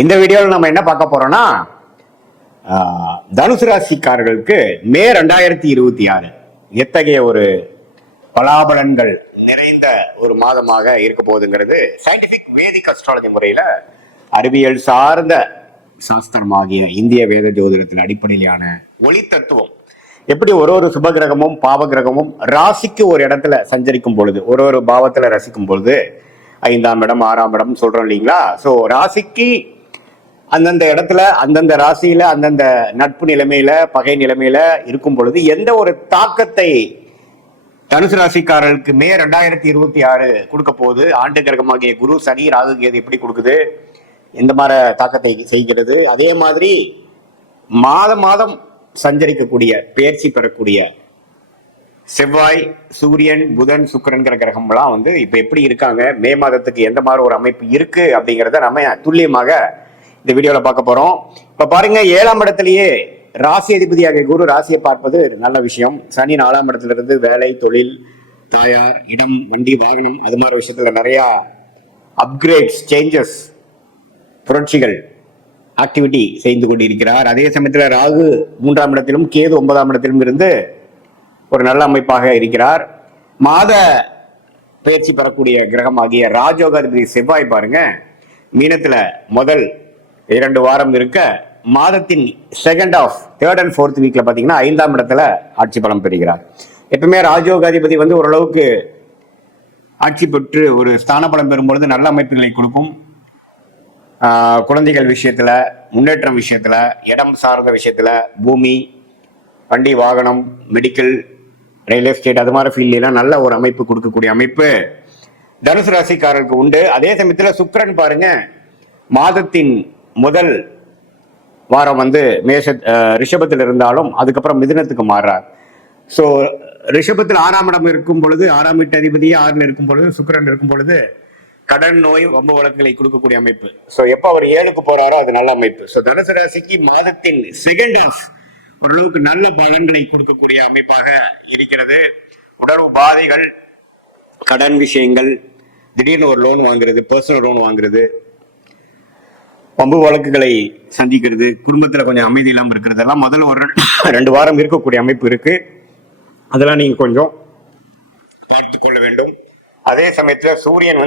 இந்த வீடியோவில் நம்ம என்ன பார்க்க போறோம்னா தனுசு ராசிக்காரர்களுக்கு மே 2026 எத்தகைய ஒரு பலாபலன்கள் நிறைந்த ஒரு மாதமாக இருக்க போகுதுங்கிறது சயின்டிபிக் வேதிக் அஸ்ட்ராலஜி முறையில அறிவியல் சார்ந்த சாஸ்திரமாகிய இந்திய வேத ஜோதிடத்தின் அடிப்படையிலான ஒளி தத்துவம் எப்படி ஒரு சுப கிரகமும் பாவ கிரகமும் ராசிக்கு ஒரு இடத்துல சஞ்சரிக்கும் பொழுது ஒரு பாவத்துல ரசிக்கும் பொழுது 5ஆம் இடம் 6ஆம் இடம் சொல்றோம் இல்லைங்களா. ஸோ ராசிக்கு அந்தந்த இடத்துல அந்தந்த ராசியில அந்தந்த நட்பு நிலைமையில பகை நிலைமையில இருக்கும் பொழுது எந்த ஒரு தாக்கத்தை தனுசு ராசிக்காரர்களுக்கு மே 2026 கொடுக்க போகுது, ஆண்டு கிரகமாகிய குரு சனி ராகு கேது எப்படி கொடுக்குது, எந்த மாதிரி தாக்கத்தை செய்கிறது, அதே மாதிரி மாதம் சஞ்சரிக்கக்கூடிய பெயர்ச்சி பெறக்கூடிய செவ்வாய் சூரியன் புதன் சுக்கிரன்கிற கிரகம்லாம் இப்ப எப்படி இருக்காங்க, மே மாதத்துக்கு எந்த மாதிரி ஒரு அமைப்பு இருக்கு அப்படிங்கிறத நம்ம துல்லியமாக இந்த வீடியோல பார்க்க போறோம். இப்ப பாருங்க, 7ஆம் இடத்திலேயே ராசி அதிபதியாக குரு ராசியை பார்ப்பது நல்ல விஷயம். சனி 4ஆம் இடத்துல இருந்து வேலை தொழில் தாயார் இடம் வண்டி வாகனம் அது மாதிரி விஷயத்துல நிறைய அப்கிரேட்ஸ் சேஞ்சஸ் புரட்சிகள் ஆக்டிவிட்டி செய்து கொண்டிருக்கிறார். அதே சமயத்தில் ராகு 3ஆம் இடத்திலும் கேது 9ஆம் இடத்திலும் இருந்து ஒரு நல்ல அமைப்பாக இருக்கிறார். மாத பயிற்சி பெறக்கூடிய கிரகம் ஆகிய ராஜயோகாதிபதி செவ்வாய் பாருங்க மீனத்துல முதல் 2 வாரம் இருக்க மாதத்தின் second of third and fourth வீக்ல பாத்தீங்கன்னா 5ஆம் இடத்துல ஆட்சி பலம் பெறுகிறார். எப்பவுமே ராஜயோகாதிபதி ஓரளவுக்கு ஆட்சி பெற்று ஒரு ஸ்தான பலம் பெறும்பொழுது நல்ல அமைப்புகளை கொடுக்கும். குழந்தைகள் விஷயத்துல, முன்னேற்றம் விஷயத்துல, இடம் சார்ந்த விஷயத்துல, பூமி வண்டி வாகனம் மெடிக்கல் ரியல் எஸ்டேட் அது மாதிரி ஃபீல்ட்லாம் நல்ல ஒரு அமைப்பு கொடுக்கக்கூடிய அமைப்பு தனுசு ராசிக்காரருக்கு உண்டு. அதே சமயத்துல சுக்கிரன் பாருங்க மாதத்தின் முதல் வாரம் ரிஷபத்தில் இருந்தாலும் அதுக்கப்புறம் மிதுனத்துக்கு மாறுறார். ஸோ ரிஷபத்தில் 6ஆம் இடம் இருக்கும் பொழுது 6ஆம் வீட்டு அதிபதியே 6ல் இருக்கும் பொழுது சுக்கிரன் இருக்கும் பொழுது கடன் நோய் வம்பு வழக்குகளை கொடுக்கக்கூடிய அமைப்பு. ஸோ எப்போ அவர் 7க்கு போறாரோ அது நல்ல அமைப்பு. ஸோ தனுசு ராசிக்கு மாதத்தின் செகண்ட் ஆஃப் ஓரளவுக்கு நல்ல பலன்களை கொடுக்கக்கூடிய அமைப்பாக இருக்கிறது. உடல் உபாதைகள், கடன் விஷயங்கள், திடீர்னு ஒரு லோன் வாங்குறது, பர்சனல் லோன் வாங்குறது, வம்பு வழக்குகளை சந்திக்கிறது, குடும்பத்துல கொஞ்சம் அமைதி இல்லாமல் இருக்கிறதெல்லாம் முதல்ல ஒரு 2 வாரம் இருக்கக்கூடிய அமைப்பு இருக்கு. அதெல்லாம் நீங்க கொஞ்சம் பார்த்து கொள்ள வேண்டும். அதே சமயத்துல சூரியன்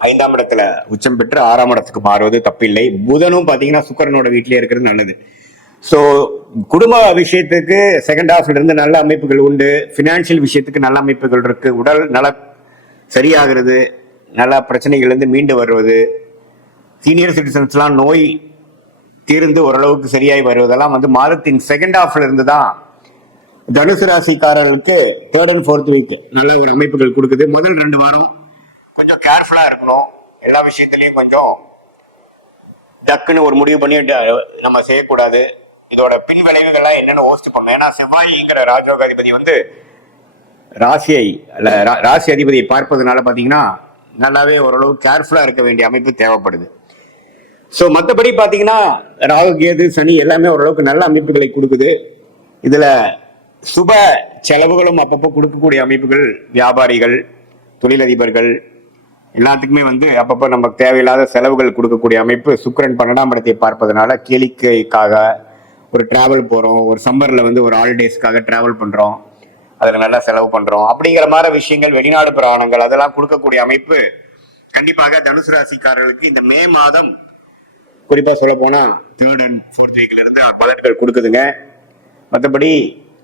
5ஆம் இடத்துல உச்சம் பெற்று 6ஆம் இடத்துக்கு மாறுவது தப்பில்லை. புதனும் பாத்தீங்கன்னா சுக்கிரனோட வீட்டிலே இருக்கிறது நல்லது. ஸோ குடும்ப விஷயத்துக்கு செகண்ட் ஹாஃப்ல இருந்து நல்ல அமைப்புகள் உண்டு. பினான்சியல் விஷயத்துக்கு நல்ல அமைப்புகள் இருக்கு. உடல் நல சரியாகிறது, நல்ல பிரச்சனைகள் இருந்து மீண்டு வருவது, சீனியர் சிட்டிசன்ஸ்லாம் நோய் தீர்ந்து ஓரளவுக்கு சரியாய் வருவதெல்லாம் மாதத்தின் செகண்ட் ஹாஃப்ல இருந்து தான் தனுசு ராசிக்காரர்களுக்கு தேர்ட் அண்ட் ஃபோர்த் வீக் நல்ல ஒரு அமைப்புகள் கொடுக்குது. முதல் 2 வாரம் கொஞ்சம் கேர்ஃபுல்லா இருக்கணும். எல்லா விஷயத்திலையும் கொஞ்சம் டக்குன்னு ஒரு முடிவு பண்ணி நம்ம செய்யக்கூடாது. இதோட பின் விளைவுகள்லாம் என்னன்னு யோசிச்சு பண்ணணும். ஏன்னா செவ்வாய்ங்கிற ராஜயோகாதிபதி ராசி அதிபதியை பார்ப்பதுனால பாத்தீங்கன்னா நல்லாவே ஓரளவு கேர்ஃபுல்லா இருக்க வேண்டிய அமைப்பு தேவைப்படுது. ஸோ மற்றபடி பாத்தீங்கன்னா ராகு கேது சனி எல்லாமே ஓரளவுக்கு நல்ல அமைப்புகளை கொடுக்குது. இதுல சுப செலவுகளும் அப்பப்போ கொடுக்கக்கூடிய அமைப்புகள் வியாபாரிகள் தொழிலதிபர்கள் எல்லாத்துக்குமே அப்பப்போ நமக்கு தேவையில்லாத செலவுகள் கொடுக்கக்கூடிய அமைப்பு. சுக்கிரன் 12ஆம் இடத்தை பார்ப்பதனால கேளிக்கைக்காக ஒரு டிராவல் போறோம், ஒரு சம்மர்ல ஒரு ஹாலிடேஸ்க்காக டிராவல் பண்றோம், அதுல நல்லா செலவு பண்றோம் அப்படிங்கிற மாதிரி விஷயங்கள், வெளிநாடு பிரயாணங்கள் அதெல்லாம் கொடுக்கக்கூடிய அமைப்பு கண்டிப்பாக தனுசு ராசிக்காரர்களுக்கு இந்த மே மாதம் குறிப்பா சொல்ல போனா தேர்ட் அண்ட் ஃபோர்த் வீக்ல இருந்து பலன்கள் கொடுக்குதுங்க. மற்றபடி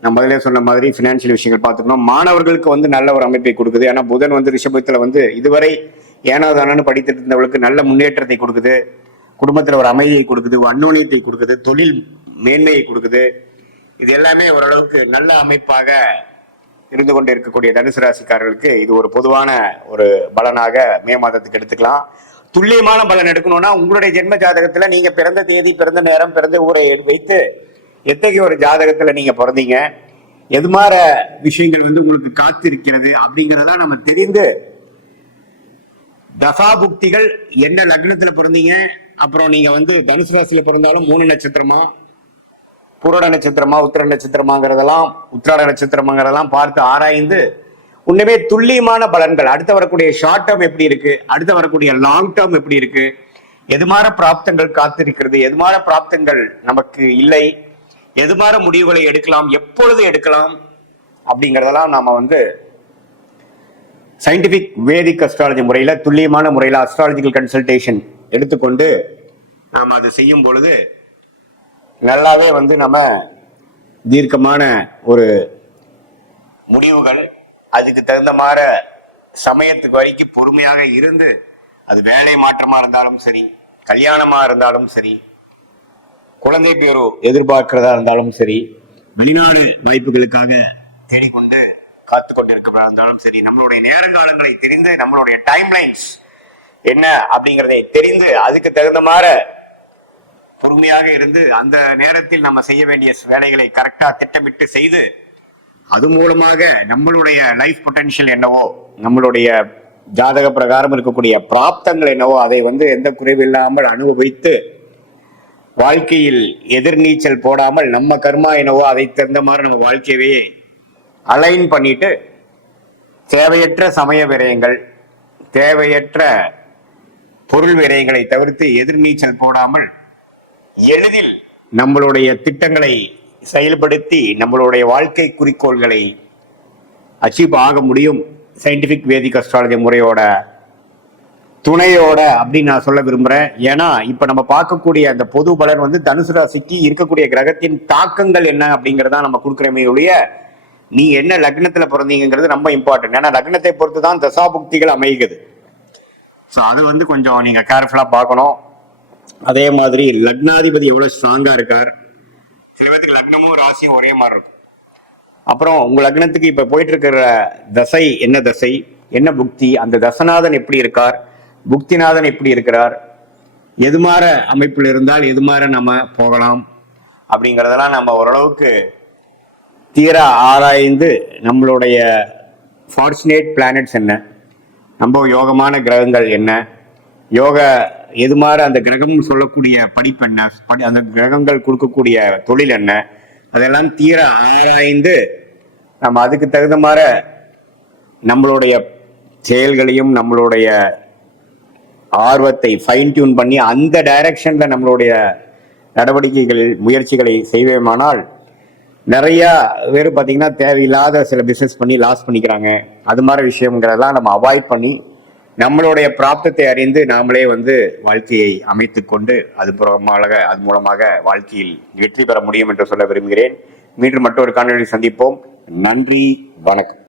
நான் முதலே சொன்ன மாதிரி பினான்சியல் விஷயங்கள் பார்த்துக்கணும். மாணவர்களுக்கு நல்ல ஒரு அமைப்பை கொடுக்குது. ஏன்னா புதன் ரிஷபத்துல இதுவரை ஏனாதானு படித்துட்டு இருந்தவர்களுக்கு நல்ல முன்னேற்றத்தை கொடுக்குது. குடும்பத்துல ஒரு அமைதியை கொடுக்குது, அந்நோனியத்தை கொடுக்குது, தொழில் மேன்மையை கொடுக்குது. இது எல்லாமே ஓரளவுக்கு நல்ல அமைப்பாக இருந்து கொண்டு இருக்கக்கூடிய தனுசு ராசிக்காரர்களுக்கு இது ஒரு பொதுவான ஒரு பலனாக மே மாதத்துக்கு எடுத்துக்கலாம். துல்லியமான பலன் எடுக்கணும்னா உங்களுடைய ஜென்ம ஜாதகத்துல நீங்க பிறந்த தேதி, பிறந்த நேரம், பிறந்த ஊரை வைத்து எத்தகைய ஒரு ஜாதகத்துல நீங்க பிறந்தீங்க, எது மாதிரி விஷயங்கள் உங்களுக்கு காத்து இருக்கிறது அப்படிங்கிறதா நம்ம தெரிந்து தசாபுக்திகள் என்ன லக்னத்துல பிறந்தீங்க, அப்புறம் நீங்க தனுசு ராசியில பிறந்தாலும் 3 நட்சத்திரமா, பூரட நட்சத்திரமா, உத்திர நட்சத்திரமாங்கிறதெல்லாம், உத்திராட நட்சத்திரமாங்கிறதெல்லாம் பார்த்து ஆராய்ந்து உண்மையே துல்லியமான பலன்கள் அடுத்து வரக்கூடிய ஷார்ட் டேர்ம் எப்படி இருக்கு, அடுத்து வரக்கூடிய லாங் டேர்ம் எப்படி இருக்கு, எதுமாற பிராப்தங்கள் காத்திருக்கிறது, எதுமாற பிராப்தங்கள் நமக்கு இல்லை, எதுமாற முடிவுகளை எடுக்கலாம், எப்பொழுது எடுக்கலாம் அப்படிங்கறதெல்லாம் நாம சயின்டிபிக் வேதிக் அஸ்ட்ராலஜி முறையில, துல்லியமான முறையில அஸ்ட்ராலஜிக்கல் கன்சல்டேஷன் எடுத்துக்கொண்டு நாம அதை செய்யும் பொழுது நல்லாவே நம்ம தீர்க்கமான ஒரு முடிவுகள், அதுக்கு தகுந்த மாதிரி சமயத்துக்கு வரைக்கும் பொறுமையாக இருந்து, அது வேலை மாற்றமா இருந்தாலும் சரி, கல்யாணமா இருந்தாலும் சரி, குழந்தை பேரு எதிர்பார்க்கிறதா இருந்தாலும் சரி, வெளிநாடு வாய்ப்புகளுக்காக தேடிக்கொண்டு காத்து கொண்டிருக்கிறதா இருந்தாலும் சரி, நம்மளுடைய நேரங்காலங்களை தெரிந்து, நம்மளுடைய டைம்லைன்ஸ் என்ன அப்படிங்கிறதை தெரிந்து, அதுக்கு தகுந்த மாதிரி பொறுமையாக இருந்து அந்த நேரத்தில் நம்ம செய்ய வேண்டிய வேலைகளை கரெக்டா திட்டமிட்டு செய்து, அது மூலமாக நம்மளுடைய லைஃப் பொட்டன்ஷியல் என்னவோ, நம்மளுடைய ஜாதக பிரகாரம் இருக்கக்கூடிய பிராப்தங்கள் என்னவோ அதை எந்த குறைவு இல்லாமல் அனுபவித்து, வாழ்க்கையில் எதிர்நீச்சல் போடாமல் நம்ம கர்மா என்னவோ அதை தகுந்த மாதிரி நம்ம வாழ்க்கையவே அலைன் பண்ணிட்டு, தேவையற்ற சமய விரயங்கள், தேவையற்ற பொருள் விரயங்களை தவிர்த்து எதிர்நீச்சல் போடாமல் எளிதில் நம்மளுடைய திட்டங்களை செயல்படுத்தி நம்மளுடைய வாழ்க்கை குறிக்கோள்களை அச்சீவ் ஆக முடியும் சயின்டிபிக் வேதிக் அஸ்ட்ராலஜி முறையோட துணையோட அப்படின்னு நான் சொல்ல விரும்புறேன். ஏன்னா இப்ப நம்ம பார்க்கக்கூடிய அந்த பொது பலன் தனுசு ராசிக்கு இருக்கக்கூடிய கிரகத்தின் தாக்கங்கள் என்ன அப்படிங்கறதா நம்ம கொடுக்குறமே ஒழிய, நீ என்ன லக்னத்துல பிறந்தீங்கிறது ரொம்ப இம்பார்ட்டன்ட். ஏன்னா லக்னத்தை பொறுத்து தான் தசாபுக்திகள் அமைகிறது. ஸோ அது கொஞ்சம் நீங்க கேர்ஃபுல்லா பார்க்கணும். அதே மாதிரி லக்னாதிபதி எவ்வளவு ஸ்ட்ராங்கா இருக்கார், சில பேருக்கு லக்னமும் ராசியும் ஒரே மாதிரி இருக்கும். அப்புறம் உங்க லக்னத்துக்கு இப்ப போயிட்டு இருக்கிற தசை என்ன தசை, என்ன புக்தி, அந்த தசநாதன் எப்படி இருக்கார், புக்திநாதன் எப்படி இருக்கிறார், எதுமாற அமைப்பில் இருந்தால் எதுமாற நம்ம போகலாம் அப்படிங்கிறதெல்லாம் நம்ம ஓரளவுக்கு தீர ஆராய்ந்து, நம்மளுடைய ஃபார்ச்சுனேட் பிளானட்ஸ் என்ன, நம்ம யோகமான கிரகங்கள் என்ன, யோக எதுமாற அந்த கிரகம் சொல்லக்கூடிய படிப்பு என்ன, அந்த கிரகங்கள் கொடுக்கக்கூடிய தொழில் என்ன, அதெல்லாம் தீர ஆராய்ந்து நம்ம அதுக்கு தகுந்த மாதிரி நம்மளுடைய செயல்களையும் நம்மளுடைய ஆர்வத்தை ஃபைன் டியூன் பண்ணி அந்த டைரக்ஷன்ல நம்மளுடைய நடவடிக்கைகள் முயற்சிகளை செய்வோமானால், நிறைய பேர் பார்த்தீங்கன்னா தேவையில்லாத சில பிசினஸ் பண்ணி லாஸ் பண்ணிக்கிறாங்க. அது மாதிரி விஷயங்கிறதெல்லாம் நம்ம அவாய்ட் பண்ணி நம்மளுடைய பிராப்தத்தை அறிந்து நாமளே வாழ்க்கையை அமைத்துக் கொண்டு அது மூலமாக வாழ்க்கையில் வெற்றி பெற முடியும் என்று சொல்ல விரும்புகிறேன். மீண்டும் மற்றொரு காணொலியில் சந்திப்போம். நன்றி, வணக்கம்.